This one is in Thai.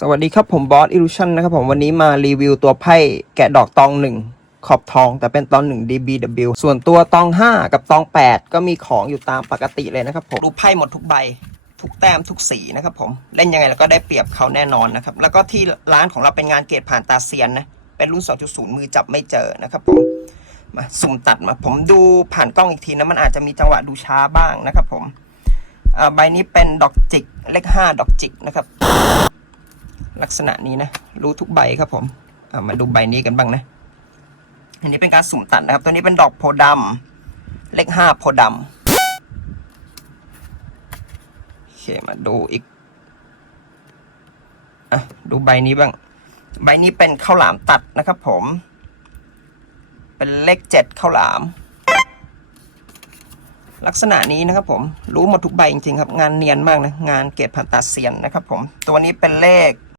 สวัสดีครับผมบอสอิลูชันนะครับผมวันนี้มารีวิวตัวไพ่แกะดอกตองหนึ่งขอบทองแต่เป็นตอนหนึ่ง DBW ส่วนตัวตอง 5 กับตอง 8 ก็มีของอยู่ตามปกติเลยนะครับผมดูไพ่หมดทุกใบ ทุกแต้มทุกสีนะครับผมเล่นยังไงเราก็ได้เปรียบเขาแน่นอนนะครับแล้วก็ที่ร้านของเราเป็นงานเกรดผ่านตาเซียนนะเป็นรุ่น 2.0 มือจับไม่เจอนะครับผมมาสุ่มตัดมาผมดูผ่านกล้องอีกทีนะมันอาจจะมีจังหวะดูช้าบ้างนะครับผมใบนี้เป็นดอกจิกเลข5ดอกจิกนะครับ ลักษณะนี้นะ รู้ทุกใบครับผมเอามาดูใบนี้กันบ้างนะ อันนี้เป็นการสุ่มตัดนะครับ ตัวนี้เป็นดอกโพธิ์ดำเลขห้าโพธิ์ดำโอเคมาดูอีกอะดูใบนี้บ้าง ใบนี้เป็นข้าวหลามตัดนะครับผม เป็นเลขเจ็ดข้าวหลาม ลักษณะนี้นะครับผม รู้หมดทุกใบจริงๆครับ งานเนียนมากนะ งานเกรดพันตาเซียนนะครับผม ตัวนี้เป็นเลข